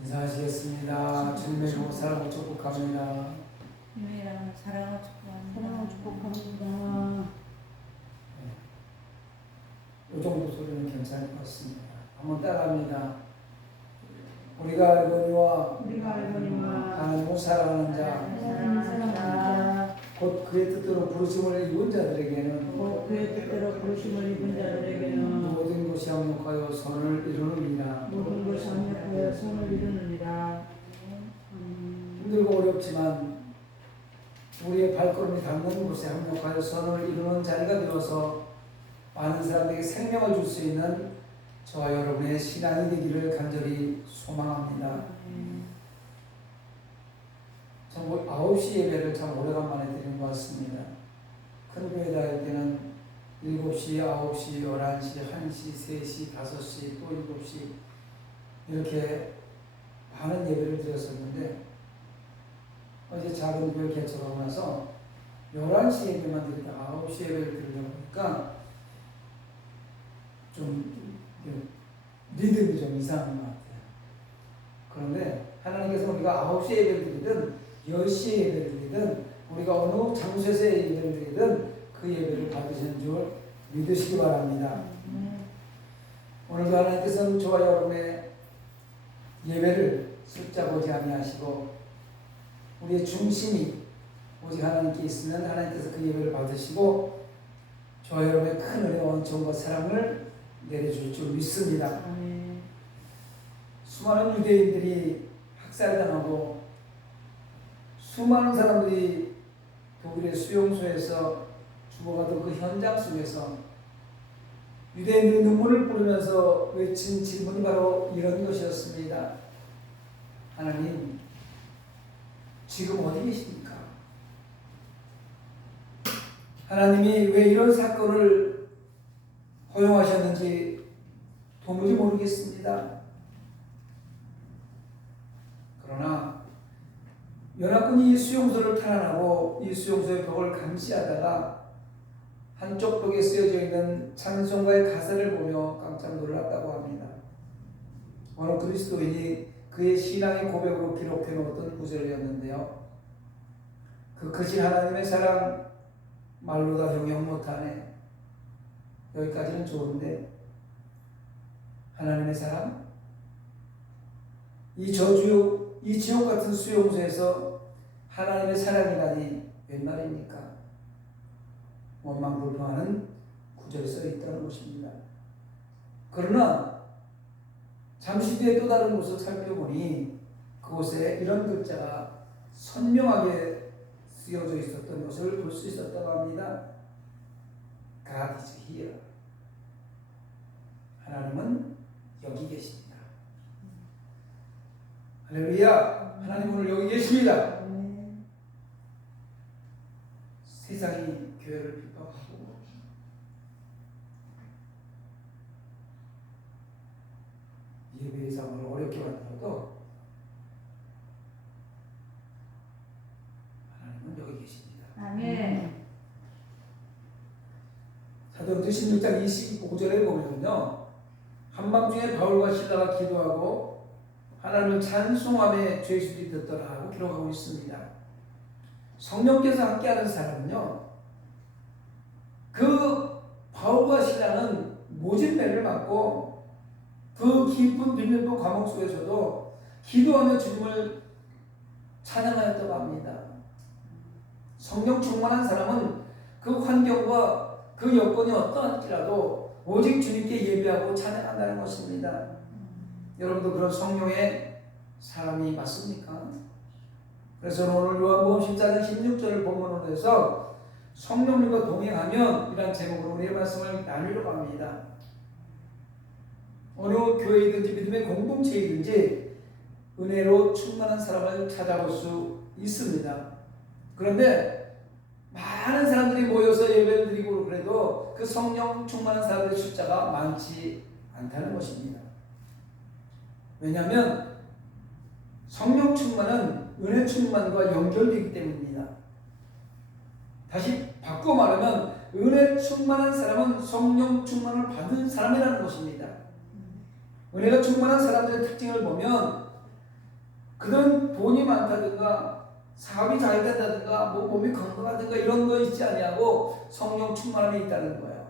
인사하시겠습니다. 주님의 이름으로 사랑을 축복합니다. 주님의 이름으로 사랑을 축복합니다. 사랑을 축복합니다. 이 정도 소리는 괜찮을 것 같습니다. 한번 따라합니다. 우리가 알거니와 하나님을 사랑하는 자, 사랑하는 자, 곧 그의 뜻대로 부르심을 입은 자들에게는 곧 그의 뜻대로 부르심을 입은 자들에게는 모든 것이 합력하여 선을 이루느니라. 모든 것이 합력하여 선을 이루느니라. 힘들고 어렵지만 우리의 발걸음이 닿는 곳에 합력하여 선을 이루는 자리가 되어서 많은 사람에게 생명을 줄 수 있는 저와 여러분의 신앙이 되기를 간절히 소망합니다. 참 9시 예배를 참 오래간만에 드린 것 같습니다. 큰 교회 다닐 때는 7시, 9시, 11시, 1시, 3시, 5시, 또 7시 이렇게 많은 예배를 드렸었는데 어제 작은 교회 개척하고 나서 11시 예배만 드리다가 9시 예배를 드리려고 하니까 좀 리듬이 좀 이상한 것 같아요. 그런데 하나님께서 우리가 9시에 예배를 드리든 10시에 예배를 드리든 우리가 어느 장소에서 예배를 드리든 그 예배를 받으시는 줄 믿으시기 바랍니다. 오늘도 하나님께서는 저와 여러분의 예배를 숫자 보지 아니하시고 우리의 중심이 오직 하나님께 있으면 하나님께서 그 예배를 받으시고 저와 여러분의 큰 은혜와 원천과 사랑을 내려줄 줄 믿습니다. 수많은 유대인들이 학살당하고 수많은 사람들이 독일의 수용소에서 죽어가던 그 현장 속에서 유대인들이 눈물을 뿌리면서 외친 질문이 바로 이런 것이었습니다. 하나님, 지금 어디 계십니까? 하나님이 왜 이런 사건을 허용하셨는지 도무지 모르겠습니다. 그러나 연합군이 이 수용소를 탈환하고 이 수용소의 벽을 감시하다가 한쪽 벽에 쓰여져 있는 찬송가의 가사를 보며 깜짝 놀랐다고 합니다. 어느 그리스도인이 그의 신앙의 고백으로 기록해 놓았던 구절이었는데요. 그 크신 하나님의 사랑 말로 다 형용 못하네. 여기까지는 좋은데 하나님의 사랑? 이 저주, 이 지옥 같은 수용소에서 하나님의 사랑이라니 웬 말입니까? 원망불평하는 구절이 써 있다는 것입니다. 그러나 잠시 뒤에 또 다른 곳을 살펴보니 그곳에 이런 글자가 선명하게 쓰여져 있었던 것을 볼 수 있었다고 합니다. God is here. 하나님은 여기 계십니다. 할렐루야! 하나님 오늘 여기 계십니다. 세상이 교회를 비판하고 예배의 삶을 어렵게 만들어도 하나님은 여기 계십니다. 아멘. 사도행전 16장 25절에 보면요, 한밤중에 바울과 실라가 기도하고 하나님을 찬송함에 죄수들이 듣더라 하고 기록하고 있습니다. 성령께서 함께하는 사람은요, 그 바울과 실라는 모진 매를 맞고 그 깊은 비밀도 감옥 속에서도 기도하며 주님을 찬양하였다고 합니다. 성령 충만한 사람은 그 환경과 그 여건이 어떠할지라도 오직 주님께 예배하고 찬양한다는 것입니다. 여러분도 그런 성령의 사람이 맞습니까? 그래서 오늘 요한복음 14장 16절을 본문으로 해서 성령님과 동행하면 이란 제목으로 우리의 말씀을 나누려고 합니다. 어느 교회이든지 믿음의 공동체이든지 은혜로 충만한 사람을 찾아볼 수 있습니다. 그런데 많은 사람들이 모여서 예배를 드리고 그래도 그 성령 충만한 사람들의 숫자가 많지 않다는 것입니다. 왜냐하면 성령 충만은 은혜 충만과 연결되기 때문입니다. 다시 바꿔 말하면 은혜 충만한 사람은 성령 충만을 받은 사람이라는 것입니다. 은혜가 충만한 사람들의 특징을 보면 그들은 돈이 많다든가 사업이 잘 된다든가 뭐 몸이 건강하든가 이런 거 있지 아니하고 성령 충만함이 있다는 거예요.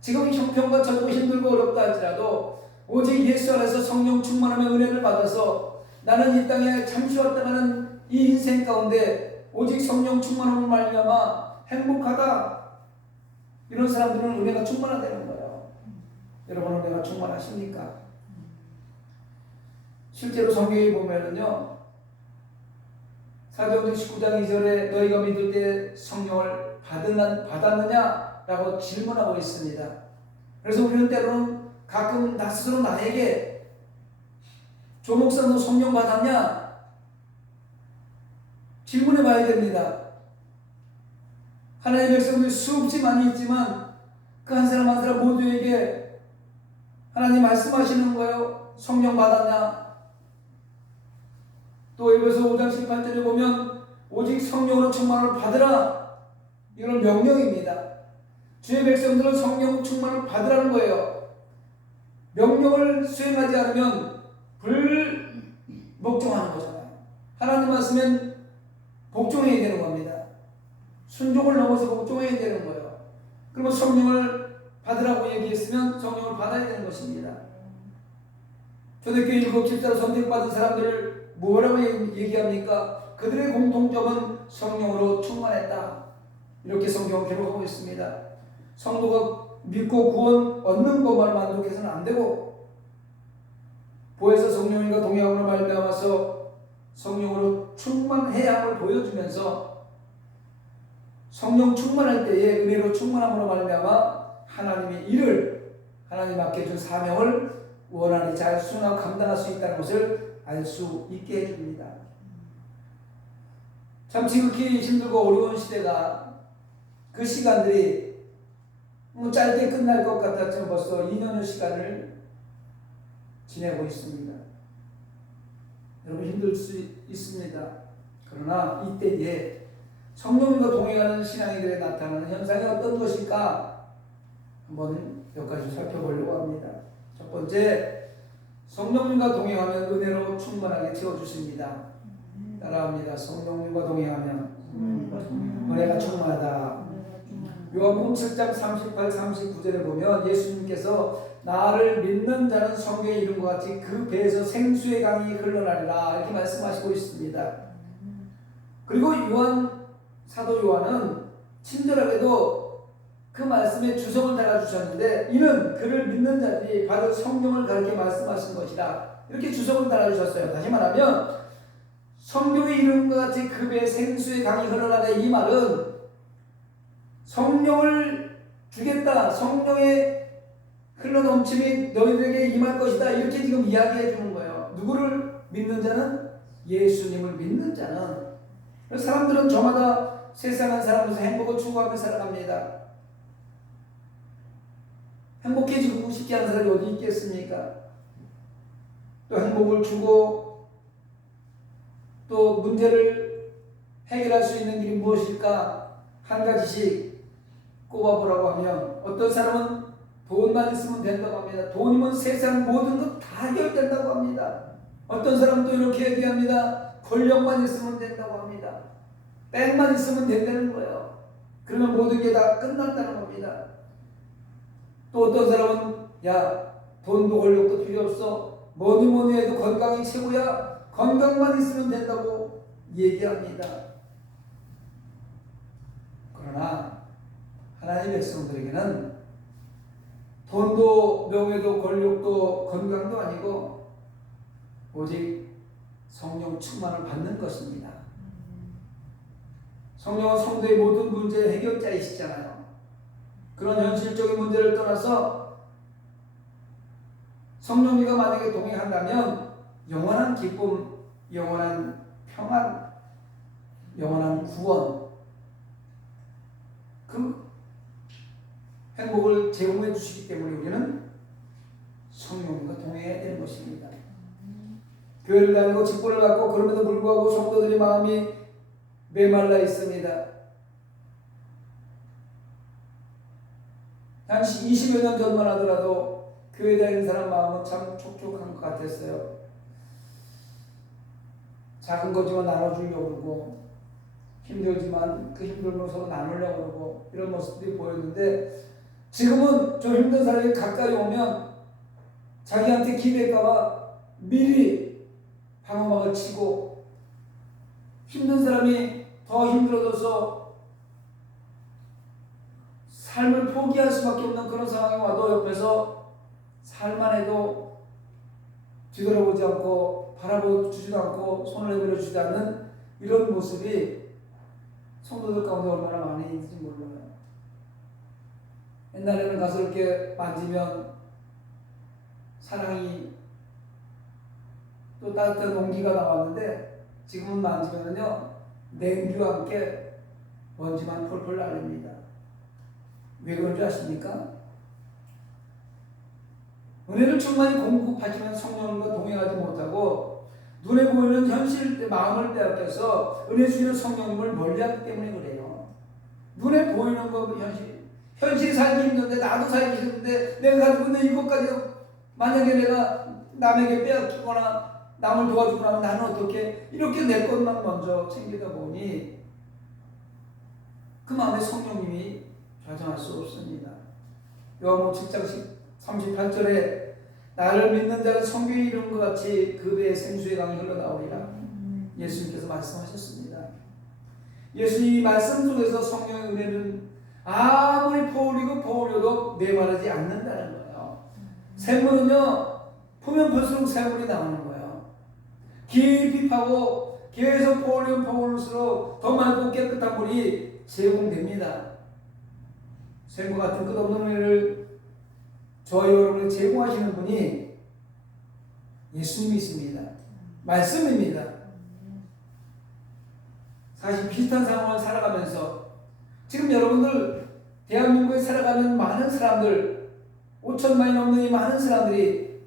지금 형편과 저도 힘들고 어렵다 할지라도 오직 예수 안에서 성령 충만함의 은혜를 받아서 나는 이 땅에 잠시 왔다가는 이 인생 가운데 오직 성령 충만함을 말미암아 행복하다. 이런 사람들은 은혜가 충만하다는 거예요. 여러분 은혜가 충만하십니까? 실제로 성경에 보면은요, 사도행전 19장 2절에 너희가 믿을 때 성령을 받았느냐? 라고 질문하고 있습니다. 그래서 우리는 때로는 가끔 나 스스로 나에게 조 목사 너 성령 받았냐? 질문해 봐야 됩니다. 하나님의 백성들이 수없이 많이 있지만 그 한 사람 한 사람 모두에게 하나님 말씀하시는 거예요. 성령 받았냐? 또 에베소 5장 18절에 보면 오직 성령으로 충만을 받으라. 이건 명령입니다. 주의 백성들은 성령 충만을 받으라는 거예요. 명령을 수행하지 않으면 불복종하는 거잖아요. 하나님 말씀엔 복종해야 되는 겁니다. 순종을 넘어서 복종해야 되는 거예요. 그러면 성령을 받으라고 얘기했으면 성령을 받아야 되는 것입니다. 초대교회 7 집사로 선택받은 사람들을 뭐라고 얘기합니까? 그들의 공통점은 성령으로 충만했다. 이렇게 성경은 기록하고 있습니다. 성도가 믿고 구원 얻는 것만 만족해서는 안 되고 보혜사 성령님과 동행함으로 말미암아서 성령으로 충만해야 함을 보여주면서 성령 충만할 때에 은혜로 충만함으로 말미암아 하나님의 일을 하나님 맡겨준 사명을 원활히 잘 수행하고 감당할 수 있다는 것을 알 수 있게 해줍니다. 참 지극히 힘들고 어려운 시대가 그 시간들이 짧게 끝날 것 같았지만 벌써 2년의 시간을 지내고 있습니다. 여러분 힘들 수 있습니다. 그러나 이때에 성령님과 동행하는 신앙인들에 나타나는 현상이 어떤 것일까 한번 몇 가지 살펴보려고 합니다. 첫 번째, 성령님과 동행하면 은혜로 충만하게 채워주십니다. 따라합니다. 성령님과 동행하면 은혜가 충만하다. 요한복음 7장 38, 39절에 보면 예수님께서 나를 믿는 자는 성경에 이른 것 같이 그 배에서 생수의 강이 흘러나리라 이렇게 말씀하시고 있습니다. 그리고 사도 요한은 친절하게도 그 말씀에 주석을 달아주셨는데 이는 그를 믿는 자들이 바로 성령을 가르쳐 말씀하신 것이다. 이렇게 주석을 달아주셨어요. 다시 말하면 성경에 이른 것 같이 그 배에 생수의 강이 흘러나리라 이 말은 성령을 주겠다. 성령의 흘러넘침이 너희들에게 임할 것이다. 이렇게 지금 이야기해 주는 거예요. 누구를 믿는 자는? 예수님을 믿는 자는. 사람들은 저마다 세상한 사람으로서 행복을 추구하며 살아갑니다. 행복해지고 싶지 않은 사람이 어디 있겠습니까? 또 행복을 주고 또 문제를 해결할 수 있는 길이 무엇일까? 한 가지씩 꼽아보라고 하면 어떤 사람은 돈만 있으면 된다고 합니다. 돈이면 세상 모든 것 다 해결된다고 합니다. 어떤 사람은 또 이렇게 얘기합니다. 권력만 있으면 된다고 합니다. 뺑만 있으면 된다는 거예요. 그러면 모든 게 다 끝난다는 겁니다. 또 어떤 사람은 야 돈도 권력도 필요 없어. 뭐니 해도 건강이 최고야. 건강만 있으면 된다고 얘기합니다. 그러나 하나님의 백성들에게는 돈도 명예도 권력도 건강도 아니고 오직 성령 충만을 받는 것입니다. 성령은 성도의 모든 문제의 해결자이시잖아요. 그런 현실적인 문제를 떠나서 성령님과 만약에 동행한다면 영원한 기쁨, 영원한 평안, 영원한 구원 그 행복을 제공해 주시기 때문에 우리는 성령님과 동행해야 되는 것입니다. 교회를 다니고 직분을 갖고 그럼에도 불구하고 성도들의 마음이 메말라 있습니다. 한 20여 년 전만 하더라도 교회 다니는 사람 마음은 참 촉촉한 것 같았어요. 작은 거지만 나눠주려고 그러고 힘들지만 그 힘듦을 서로 나누려고 그러고 이런 모습들이 보였는데 지금은 좀 힘든 사람이 가까이 오면 자기한테 기댈까봐 미리 방어막을 치고 힘든 사람이 더 힘들어져서 삶을 포기할 수밖에 없는 그런 상황이 와도 옆에서 살만 해도 뒤돌아보지 않고 바라보지도 않고 손을 내밀어 주지 않는 이런 모습이 성도들 가운데 얼마나 많이 있는지 몰라요. 옛날에는 가서 이렇게 만지면 사랑이 또 따뜻한 온기가 나왔는데 지금은 만지면은요 냉기와 함께 먼지만 펄펄 날립니다. 왜 그런 줄 아십니까? 은혜를 충만히 공급하지만 성령과 동행하지 못하고 눈에 보이는 현실 마음을 빼앗겨서 은혜 주시는 성령님을 멀리하기 때문에 그래요. 눈에 보이는 거 현실이 살기 힘든데 나도 살기 힘든데 내가 가지고 있는 이것까지 만약에 내가 남에게 빼앗기거나 남을 도와주고 나면 나는 어떻게 이렇게 내 것만 먼저 챙기다 보니 그 마음에 성령님이 좌정할 수 없습니다. 요한복음 7장 38절에 나를 믿는 자는 성경에 이룬 것 같이 그 배에 생수의 강이 흘러나오리라 예수님께서 말씀하셨습니다. 예수님이 말씀 속에서 성령의 은혜는 아무리 퍼올려도 메마르지 않는다는 거예요. 샘물은요 보면 볼수록 샘물이 나오는 거예요. 깊이 파고 계속 퍼올리면 퍼올릴수록 더 맑고 깨끗한 물이 제공됩니다. 샘과 같은 끝없는 은혜를 저와 여러분을 제공하시는 분이 예수님이십니다. 말씀입니다. 사실 비슷한 상황을 살아가면서 지금 여러분들 대한민국에 살아가는 많은 사람들 5천만이 넘는 이 많은 사람들이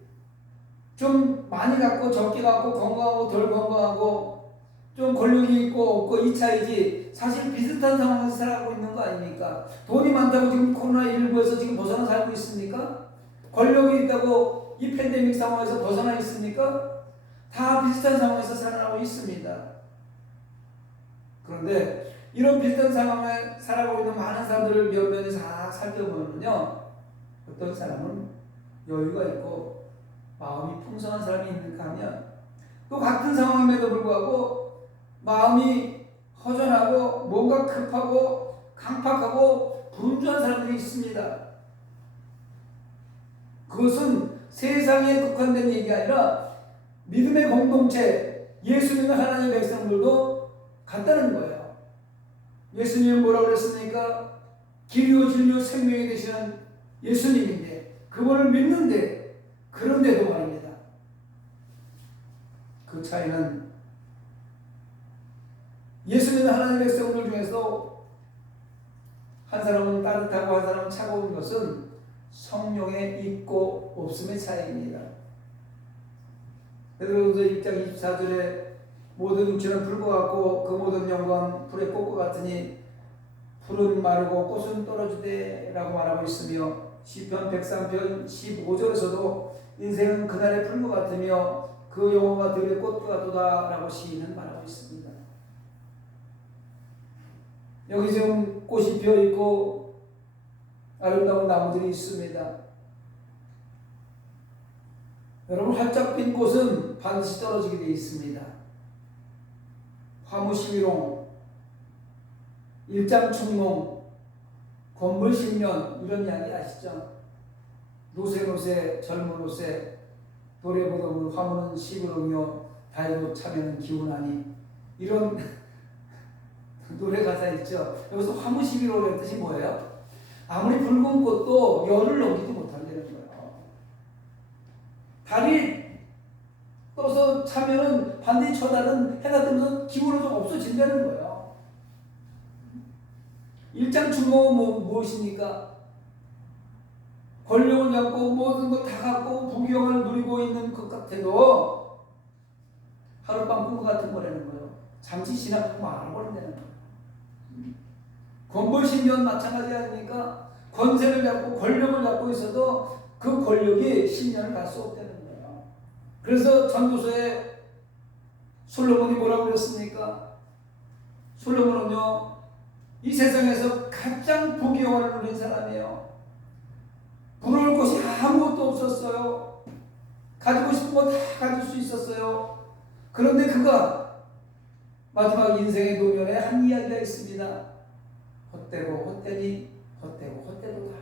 좀 많이 갖고 적게 갖고 건강하고 덜 건강하고 좀 권력이 있고 없고 이 차이지 사실 비슷한 상황에서 살아가고 있는 거 아닙니까? 돈이 많다고 지금 코로나19에서 지금 벗어나 살고 있습니까? 권력이 있다고 이 팬데믹 상황에서 벗어나 있습니까? 다 비슷한 상황에서 살아가고 있습니다. 그런데 이런 비슷한 상황에 살아가고 있는 많은 사람들을 면면히 싹 살펴보면요 어떤 사람은 여유가 있고 마음이 풍성한 사람이 있는가 하면 또 같은 상황임에도 불구하고 마음이 허전하고 뭔가 급하고 강팍하고 분주한 사람들이 있습니다. 그것은 세상에 국한된 얘기가 아니라 믿음의 공동체 예수 믿는 하나님의 백성들도 같다는 거예요. 예수님은 뭐라고 그랬습니까? 길이요 진리요 생명이 되시는 예수님인데 그분을 믿는데 그런데도 말입니다. 그 차이는 예수 믿는 하나님의 백성들 중에서 한 사람은 따뜻하고 한 사람은 차가운 것은 성령의 있고 없음의 차이입니다. 베드로전서 1장 24절에 모든 육체는 불과 같고 그 모든 영광 불의 꽃과 같으니 풀은 마르고 꽃은 떨어지되 라고 말하고 있으며 시편 103편 15절에서도 인생은 그날의 풀과 같으며 그 영혼과 들의 꽃과 같도다 라고 시인은 말하고 있습니다. 여기 지금 꽃이 피어있고 아름다운 나무들이 있습니다. 여러분 활짝 핀 꽃은 반드시 떨어지게 되어 있습니다. 화무시위롱, 일장충몽, 건물신면 이런 이야기 아시죠? 노새노새 젊은노새 노래보다 화무는 시부르며 달도 참에는 기운하니 이런 노래 가사 있죠. 여기서 화무시위롱의 뜻이 뭐예요? 아무리 붉은 꽃도 열을 넘기지 못한다는 거예요. 달이 떠서 차면은 반드시 저 달은 해가 뜨면서 기울어져 없어진다는 거예요. 일장춘몽은 무엇입니까? 권력을 갖고 모든 것 다 갖고 부귀영화를 누리고 있는 것 같아도 하룻밤 꿈 같은 거라는 거예요. 잠시 지나고 말아버린다는 거예요. 권벌신전 마찬가지 아닙니까? 권세를 잡고 권력을 잡고 있어도 그 권력이 10년을 갈 수 없다는 거예요. 그래서 전도서에 솔로몬이 뭐라고 그랬습니까? 솔로몬은요, 이 세상에서 가장 복의 영화를 누린 사람이에요. 부러울 것이 아무것도 없었어요. 가지고 싶은 거 다 가질 수 있었어요. 그런데 그가 마지막 인생의 노년에 한 이야기가 있습니다. 헛되고 헛되니 헛되고 헛되도다.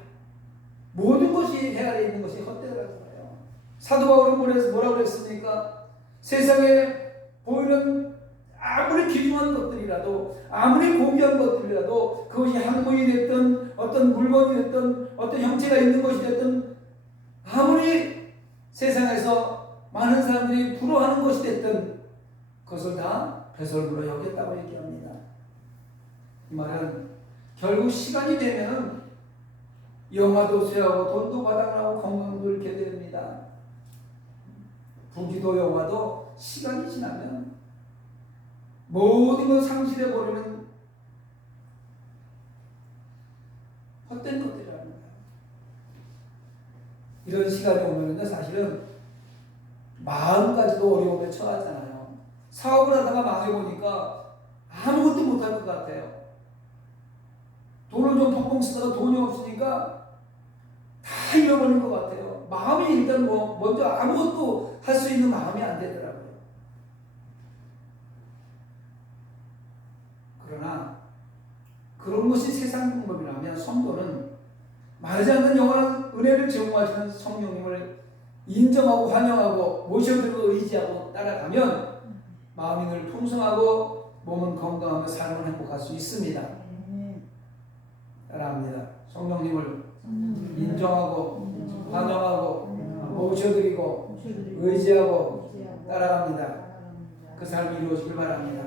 모든 것이 헤아려 있는 것이 헛되다는 거예요. 사도 바울은 뭐라고 그랬습니까? 세상에 보이는 아무리 귀중한 것들이라도, 아무리 고귀한 것들이라도, 그것이 학문이 됐든 어떤 물건이 됐든 어떤 형체가 있는 것이 됐든, 아무리 세상에서 많은 사람들이 부러워하는 것이 됐든 그것을 다 배설물로 여겼다고 얘기합니다. 이 말은 결국 시간이 되면 영화도 쇠하고 돈도 바닥나고 건강도 잃게 됩니다. 부귀도 영화도 시간이 지나면 모든 걸 상실해버리는 헛된 것들이라는 거예요. 이런 시간이 오면은 사실은 마음까지도 어려움에 처하잖아요. 사업을 하다가 망해보니까 아무것도 못할 것 같아요. 돈을 좀 펑펑 쓰다가 돈이 없으니까 다 잃어버린 것 같아요. 마음이 일단 먼저 아무것도 할 수 있는 마음이 안 되더라고요. 그러나 그런 것이 세상 방법이라면 성도는 마르지 않는 영원한 은혜를 제공하시는 성령님을 인정하고 환영하고 모셔들고 의지하고 따라가면 마음이 늘 풍성하고 몸은 건강하며 삶은 행복할 수 있습니다. 따라합니다. 성령님을 인정하고 환영하고 모셔드리고 의지하고 따라갑니다. 그 삶이 이루어지길 바랍니다.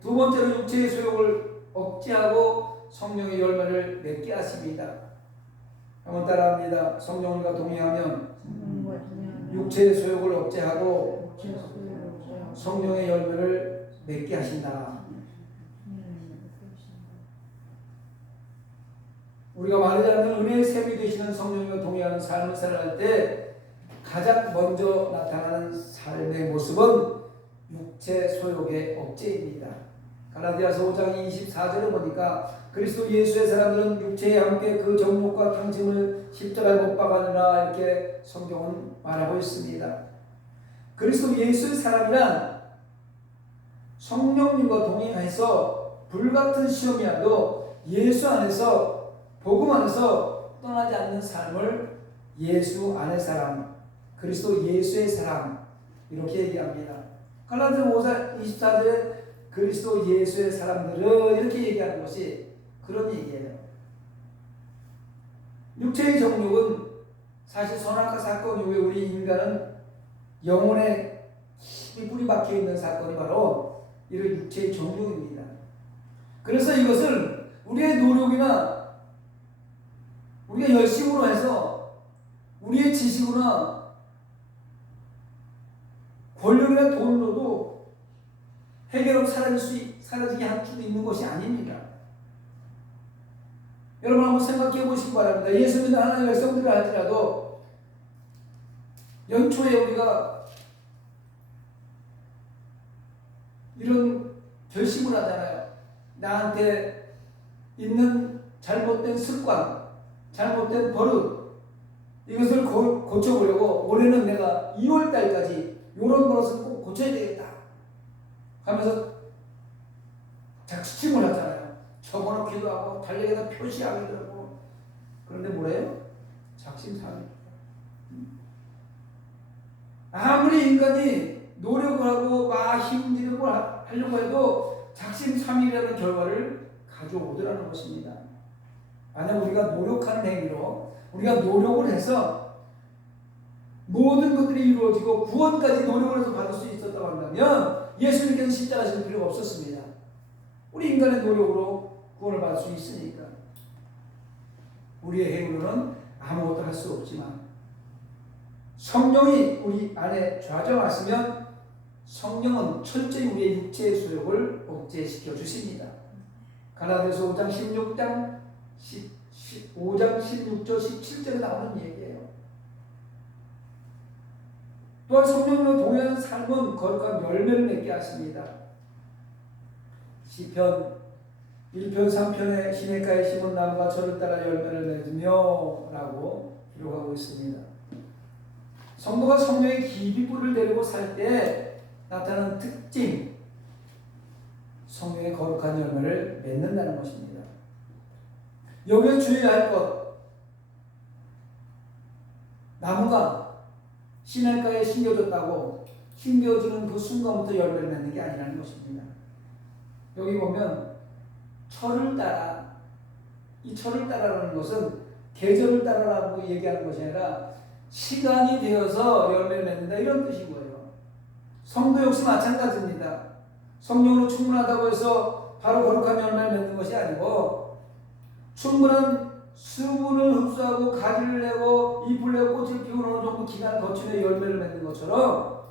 두 번째로 육체의 소욕을 억제하고 성령의 열매를 맺게 하십니다. 한번 따라합니다. 성령과 동의하면 육체의 소욕을 억제하고 성령의 열매를 맺게 하신다. 우리가 말하지 않는 은혜의 샘이 되시는 성령과 동의하는 삶을 살아갈 때 가장 먼저 나타나는 삶의 모습은 육체 소욕의 억제입니다. 갈라디아서 5장 24절에 보니까 그리스도 예수의 사람들은 육체에 함께 그 정욕과 탕심을 십자가에 못 박았느라 이렇게 성경은 말하고 있습니다. 그리스도 예수의 사람이란 성령님과 동행해서 불같은 시험이라도 예수 안에서 복음 안에서 떠나지 않는 삶을 예수 안의 사람, 그리스도 예수의 사람 이렇게 얘기합니다. 갈라디아서 5장 24절에 그리스도 예수의 사람들은 이렇게 얘기하는 것이 그런 얘기예요. 육체의 정욕은 사실 선악과 사건 이후에 우리 인간은 영혼에 깊이 뿌리 박혀 있는 사건이 바로 이런 육체의 정욕입니다. 그래서 이것을 우리의 노력이나 우리가 열심으로 해서 우리의 지식으로나 권력이나 돈으로도 해결하고 사라지게 할 수도 있는 것이 아닙니다. 여러분 한번 생각해 보시기 바랍니다. 예수 믿는 하나님의 백성들을 할지라도 연초에 우리가 이런 결심을 하잖아요. 나한테 있는 잘못된 습관, 잘못된 버릇 이것을 고쳐보려고 올해는 내가 2월달까지 이런 버릇을 꼭 고쳐야 되겠다 하면서 작심을 하잖아요. 적어놓기도 하고 달력에다 표시하기도 하고. 그런데 뭐래요? 작심삼일. 아무리 인간이 노력을 하고 막 힘들고 하려고 해도 작심삼일이라는 결과를 가져오더라는 것입니다. 만약 우리가 노력하는 행위로 우리가 노력을 해서 모든 것들이 이루어지고 구원까지 노력을 해서 받을 수 있었다고 한다면 예수님께서 십자가 지실 필요가 없었습니다. 우리 인간의 노력으로 구원을 받을 수 있으니까. 우리의 행위로는 아무것도 할 수 없지만 성령이 우리 안에 좌정하시면 성령은 철저히 우리의 육체의 소욕을 억제시켜 주십니다. 갈라디아서 5장 16절 17절에 나오는 얘기예요. 또한 성령으로 동행하는 삶은 거룩한 열매를 맺게 하십니다. 시편 1편 3편에 시냇가에 심은 나무가 저를 따라 열매를 맺으며 라고 기록하고 있습니다. 성도가 성령의 깊이 뿌리를 내리고 살 때 나타나는 특징, 성령의 거룩한 열매를 맺는다는 것입니다. 여기에 주의해야 할 것, 나무가 시냇가에 심겨졌다고 심겨지는 그 순간부터 열매를 맺는 게 아니라는 것입니다. 여기 보면 철을 따라, 이 철을 따라라는 것은 계절을 따라라고 얘기하는 것이 아니라 시간이 되어서 열매를 맺는다 이런 뜻인 거예요. 성도 역시 마찬가지입니다. 성령으로 충분하다고 해서 바로 거룩한 열매를 맺는 것이 아니고 충분한 수분을 흡수하고 가지를 내고 잎을 내고 꽃을 피우는 어느 정도 기간을 거치며 열매를 맺는 것처럼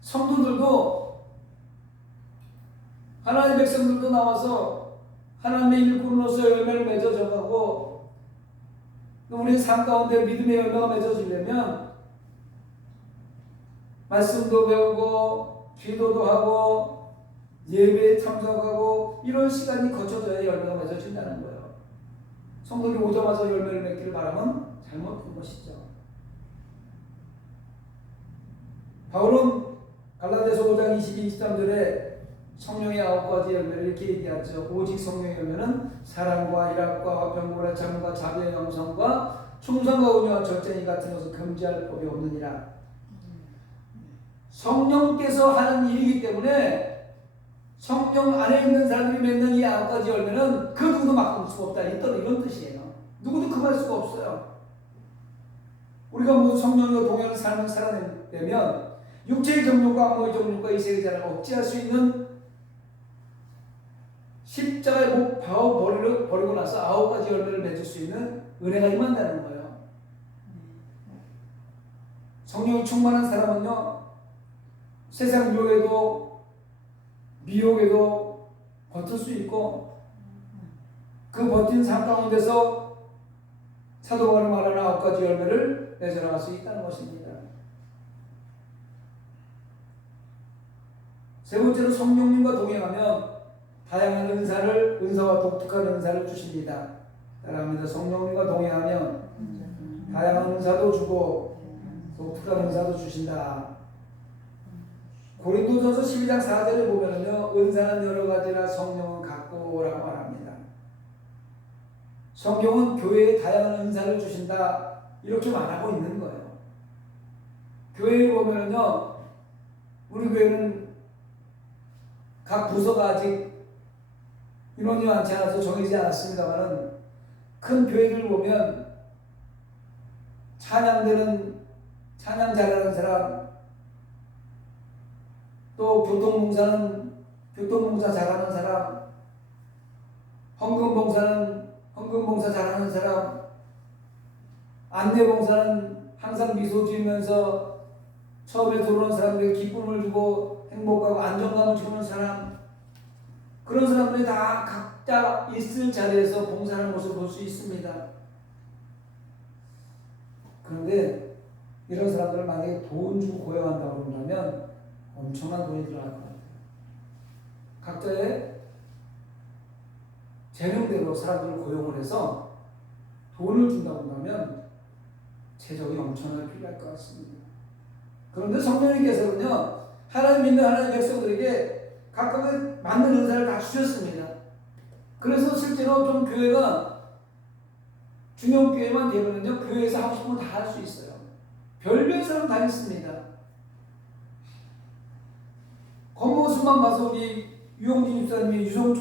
성도들도 하나님의 백성들도 나와서 하나님의 일꾼으로서 열매를 맺어져가고 우리의 삶 가운데 믿음의 열매가 맺어지려면 말씀도 배우고 기도도 하고 예배에 참석하고 이런 시간이 거쳐져야 열매가 맺어진다는 거예요. 성도들이 오자마자 열매를 맺기를 바라면 잘못된 것이죠. 바울은 갈라디아서 5장 22, 23절에 성령의 9가지 열매를 이렇게 얘기하죠. 오직 성령의 열매는 사랑과 희락과 화평과 참과 자비와 영성과 충성과 온유와 절제니 같은 것을 금지할 법이 없느니라. 성령께서 하는 일이기 때문에 성령 안에 있는 사람들이 맺는 이 9가지 열매는 그 누구도 막을 수가 없다. 이런 뜻이에요. 누구도 금할 수가 없어요. 우리가 모두 성령으로 동행하는 삶을 살아내면 육체의 정욕과 악모의 정욕과 이세의 자랑을 억제할 수 있는 십자가의 목 버리고 나서 9가지 열매를 맺을 수 있는 은혜가 임한다는 거예요. 성령이 충만한 사람은요, 세상 유혹에도 미혹에도 버틸 수 있고 그 버틴 삶 가운데서 사도 바울이 말하는 9가지 열매를 맺어나갈 수 있다는 것입니다. 세 번째로 성령님과 동행하면 다양한 은사와 독특한 은사를 주십니다. 따라합니다. 성령님과 동행하면 다양한 은사도 주고 독특한 은사도 주신다. 고린도전서 12장 4절에 보면은요, 은사는 여러 가지나 성령은 같고라고 말합니다. 성경은 교회에 다양한 은사를 주신다 이렇게 말하고 있는 거예요. 교회에 보면은요, 우리 교회는 각 부서가 아직 인원이 많지 않아서 정해지지 않았습니다만은 큰 교회를 보면 찬양 잘하는 사람, 또 교통봉사 잘하는 사람, 헌금봉사 잘하는 사람, 안내봉사는 항상 미소 지으면서 처음에 들어오는 사람들에게 기쁨을 주고 행복하고 안정감을 주는 사람, 그런 사람들이 다 각자 있을 자리에서 봉사하는 모습을 볼 수 있습니다. 그런데 이런 사람들을 만약에 돈 주고 고용한다고 그런다면 엄청난 돈이 들어갈 것 같아요. 각자의 재능대로 사람들을 고용을 해서 돈을 준다고 한다면 재정이 엄청나게 필요할 것 같습니다. 그런데 성령님께서는요, 하나님 믿는 하나님의 백성들에게 각각의 맞는 은사를 다 주셨습니다. 그래서 실제로 좀 교회가 중형교회만 되면요, 교회에서 하고 싶은 거 다 할 수 있어요. 별별 사람 다 있습니다. 겉모습만 봐서 우리 유영진 집사님이 유성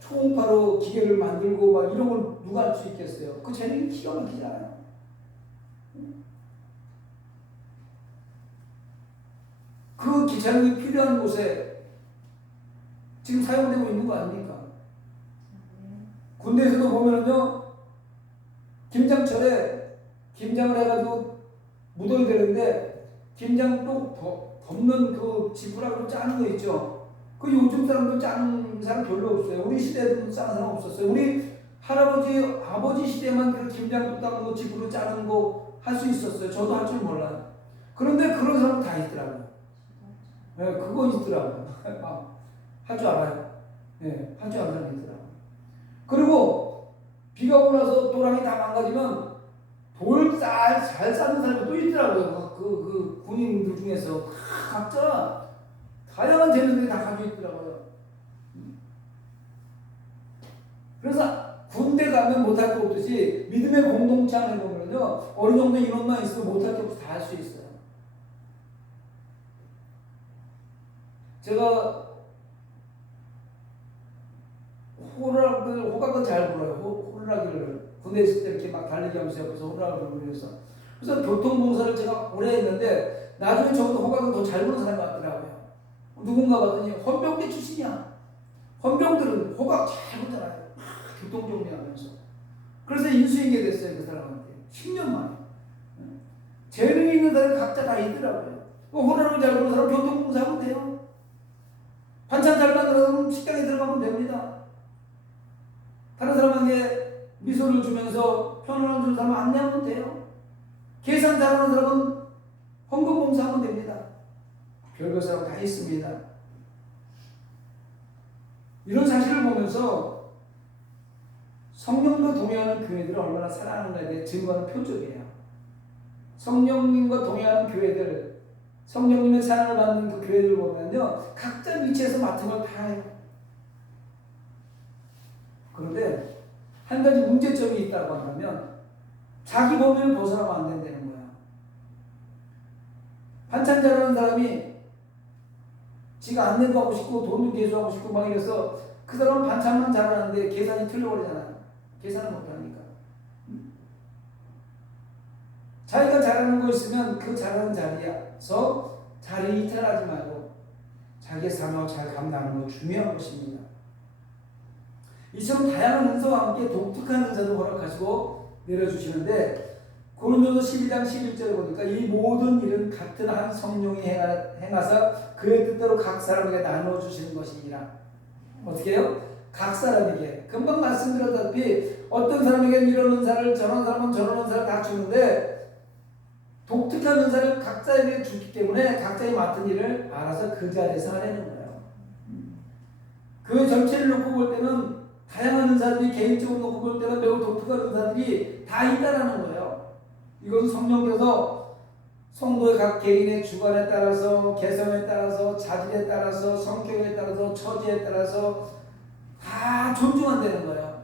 초음파로 기계를 만들고 막 이런 걸 누가 할 수 있겠어요? 그 재능이 기가 막히잖아요. 그 기차력이 필요한 곳에 지금 사용되고 있는 거 아닙니까? 군대에서도 보면은요, 김장철에 김장을 해가지고 묻어야 되는데 김장 또 덮는 그 지푸라기로 짜는 거 있죠. 그 요즘 사람들 짜는 사람 별로 없어요. 우리 시대에도 짜는 사람 없었어요. 우리 할아버지, 아버지 시대만 그 김장 또 닦는 거 지푸로 짜는 거 할 수 있었어요. 저도 할 줄 몰라요. 그런데 그런 사람 다 있더라고요. 네, 그거 있더라고요. 할 줄 알아요. 네, 할 줄 아는 사람이 있더라고요. 그리고 비가 오고 나서 도랑이 다 망가지면 돌 잘 쌓는 사람이 또 있더라고요. 그 군인들 중에서 각자 다양한 재능들이 다 가지고 있더라고요. 그래서 군대 가면 못할 거 없듯이 믿음의 공동체 안에 보면요, 어느 정도 인원만 있으면 못할 게 없이 다 할 수 있어요. 제가 호각은 잘 불어요. 호루라기를 군대 있을 때 이렇게 막 달리기 하면서 옆에서 호루라기를 부르면서. 그래서 교통봉사를 제가 오래 했는데 나중에 저보다 호각은 더 잘 부는 사람이 같더라고요. 누군가 봤더니 헌병대 출신이야. 헌병들은 호각 잘 부잖아요. 교통정리하면서. 그래서 인수인계 됐어요. 그 사람한테 10년 만에. 재능이 있는 사람이 각자 다 있더라고요. 호루라기 잘 부는 사람 교통봉사하면 돼요. 반찬 잘 만들어서 식당에 들어가면 됩니다. 다른 사람에게 미소를 주면서 편안을 주는 사람 안내하면 돼요. 계산 잘하는 사람은 헌금 봉사하면 됩니다. 별별 사람 다 있습니다. 이런 사실을 보면서 성령과 동행하는 교회들을 얼마나 사랑하는가에 대해 증거하는 표적이에요. 성령님과 동행하는 교회들, 성령님의 사랑을 받는 그 교회들을 보면요, 각자 위치에서 맡은 걸 다 해요. 그런데 한 가지 문제점이 있다고 한다면 자기 범위를 벗어나면 안 된다는 거야. 반찬 잘하는 사람이 지가 안내도 하고 싶고 돈도 계수하고 싶고 막 이래서 그 사람은 반찬만 잘하는데 계산이 틀려버리잖아요. 계산을 못하니까. 자기가 잘하는 거 있으면 그 잘하는 자리에서 자리 이탈하지 말고 자기의 사명을 잘 감당하는 거 중요한 것입니다. 이처럼 다양한 은사와 함께 독특한 은사도 허락하시고 내려주시는데 고린도서 12장 11절에 보니까 이 모든 일은 같은 한 성령이 행하사 그의 뜻대로 각 사람에게 나눠주시는 것이니라. 어떻게 해요? 각 사람에게. 금방 말씀드렸다시피 어떤 사람에게는 이런 은사를, 저런 사람은 저런 은사를 다 주는데 독특한 은사를 각자에게 주기 때문에 각자의 맡은 일을 알아서 그 자리에서 하려는 거예요. 그 전체를 놓고 볼 때는 다양한 은사들이 개인적으로 놓고 볼 때는 매우 독특한 은사들이 다 있다라는 거예요. 이것은 성령께서 성도의 각 개인의 주관에 따라서, 개성에 따라서, 자질에 따라서, 성격에 따라서, 처지에 따라서 다 존중한다는 거예요.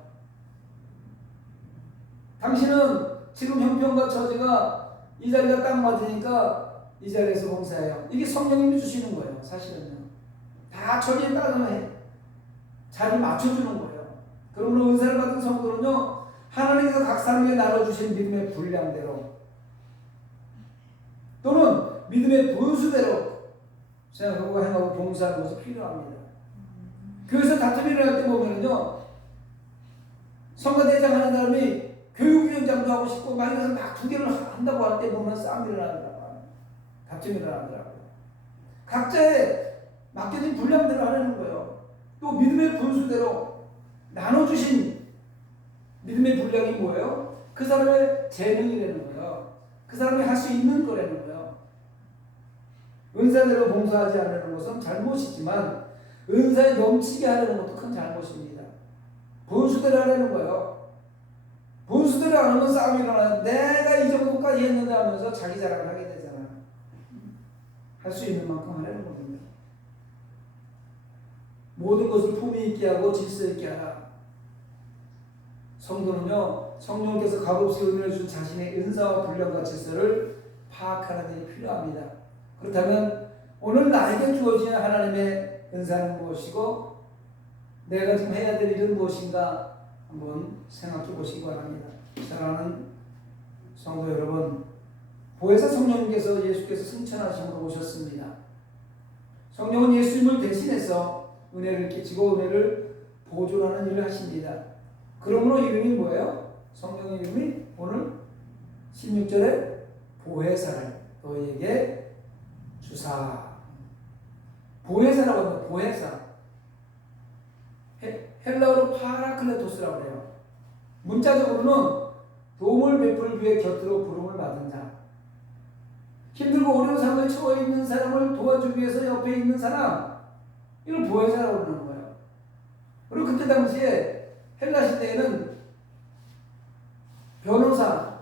당신은 지금 형편과 처지가 이 자리가 딱 맞으니까 이 자리에서 봉사해요. 이게 성령님이 주시는 거예요. 사실은요. 다 처지에 따라서 해. 자리 맞춰주는 거예요. 그러므로 은사를 받은 성도는요, 하나님께서 각 사람에게 나눠주신 믿음의 분량대로 또는 믿음의 분수대로 생각하고 행하고 봉사하는 것이 필요합니다. 교회에서 다툼이 일어날 때 보면요, 성가대장 하는 사람이 교육위원장도 하고 싶고 막 이래서 막 두 개를 한다고 할 때 보면 싸움이 일어나더라고요. 다툼이 일어나더라고요. 각자의 맡겨진 분량대로 하려는 거예요. 또 믿음의 분수대로 나눠주신 믿음의 분량이 뭐예요? 그 사람의 재능이라는 거예요. 그 사람이 할 수 있는 거라는 거예요. 은사대로 봉사하지 않는 것은 잘못이지만 은사에 넘치게 하려는 것도 큰 잘못입니다. 분수대로 하려는 거예요. 분수대로 안 하면 싸움이 일어나요. 내가 이 정도까지 했는데 하면서 자기 자랑을 하게 되잖아요. 할 수 있는 만큼 하려는 겁니다. 모든 것을 품위 있게 하고 질서 있게 하라. 성도는요, 성령께서 값없이 은혜를 준 자신의 은사와 분량과 질서를 파악하는 일이 필요합니다. 그렇다면 오늘 나에게 주어진 하나님의 은사는 무엇이고 내가 지금 해야 될 일은 무엇인가 한번 생각해 보시기 바랍니다. 사랑하는 성도 여러분, 보혜사 성령님께서 예수께서 승천하심으로 오셨습니다. 성령은 예수님을 대신해서 은혜를 끼치고 은혜를 보존하는 일을 하십니다. 그러므로 이름이 뭐예요? 성령의 이름이 오늘 16절에 보혜사를 너희에게 주사. 보혜사라고 합니다. 보혜사. 헬라어로 파라클레토스라고 해요. 문자적으로는 도움을 베풀기 위해 곁으로 부름을 받은 자. 힘들고 어려운 상황에 처해 있는 사람을 도와주기 위해서 옆에 있는 사람, 이걸 보혜사라고 부르는 거예요. 그리고 그때 당시에 헬라 시대에는 변호사,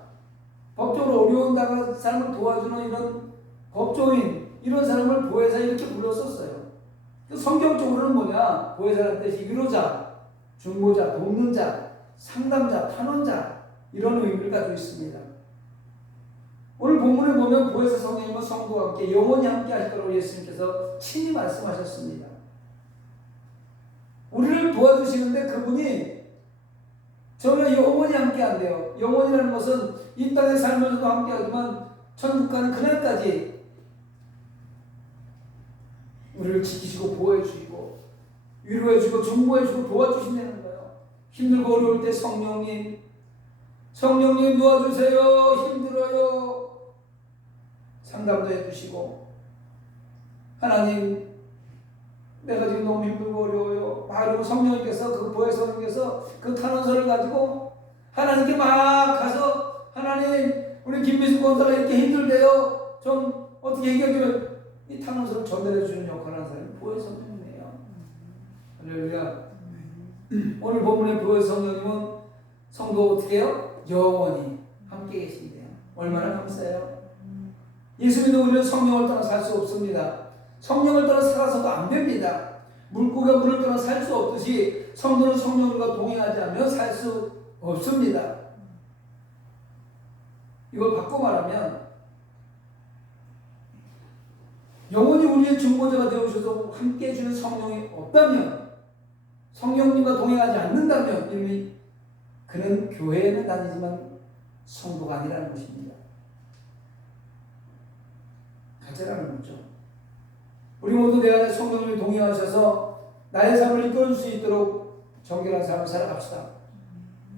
법적으로 어려운 당한 사람을 도와주는 이런 법조인, 이런 사람을 보혜사 이렇게 불렀었어요. 성경적으로는 뭐냐? 보혜사라는 뜻이 위로자, 중보자, 돕는 자, 상담자, 탄원자, 이런 의미를 가지고 있습니다. 오늘 본문에 보면 보혜사 성령님은 성도와 함께 영원히 함께 하실 거라고 예수님께서 친히 말씀하셨습니다. 우리를 도와주시는데 그분이 저희가 영원히 함께 한대요. 영원이라는 것은 이 땅에 살면서도 함께 하지만 천국 가는 그날까지 우리를 지키시고 보호해주시고 위로해주고 중보해주고 도와주신다는 거예요. 힘들고 어려울 때 성령님 도와주세요. 힘들어요. 상담도 해주시고, 하나님 내가 지금 너무 힘들고 어려워요. 바로 성령님께서 그 보혜사님께서 그 탄원서를 가지고 하나님께 막 가서, 하나님 우리 김미숙 권사가 이렇게 힘들대요. 좀 어떻게 해결되면 이 탄원서를 전달해 주는 역할을 하는 사람이 보혜사님이에요. 할렐루야. 오늘 본문의 보혜사 성령님은 성도 어떻게 해요? 영원히 함께 계신대요. 얼마나 감사해요. 예수 믿는 우리는 성령을 떠나 살 수 없습니다. 성령을 떠나 살아서도 안 됩니다. 물고기가 물을 떠나 살 수 없듯이 성도는 성령과 동행하지 않으면 살 수 없습니다. 이걸 바꿔 말하면 영원히 우리의 중보자가 되어주셔서 함께 해주는 성령이 없다면, 성령님과 동행하지 않는다면 이미 그는 교회에는 다니지만 성도가 아니라는 것입니다. 가짜라는 거죠. 우리 모두 내 안에 성령님이 동행하셔서 나의 삶을 이끌어줄 수 있도록 정결한 삶을 살아갑시다.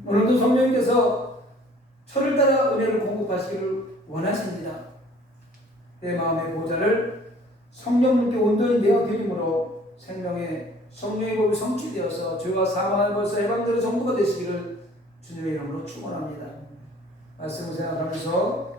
오늘도 성령님께서 철을 따라 은혜를 공급하시기를 원하십니다. 내 마음의 보좌를 성령님께 온전히 내어드림으로 생명의 성령의 법이 성취되어서 죄와 사망을 벌써 해방되는 성도가 되시기를 주님의 이름으로 축원합니다. 말씀을 생각하면서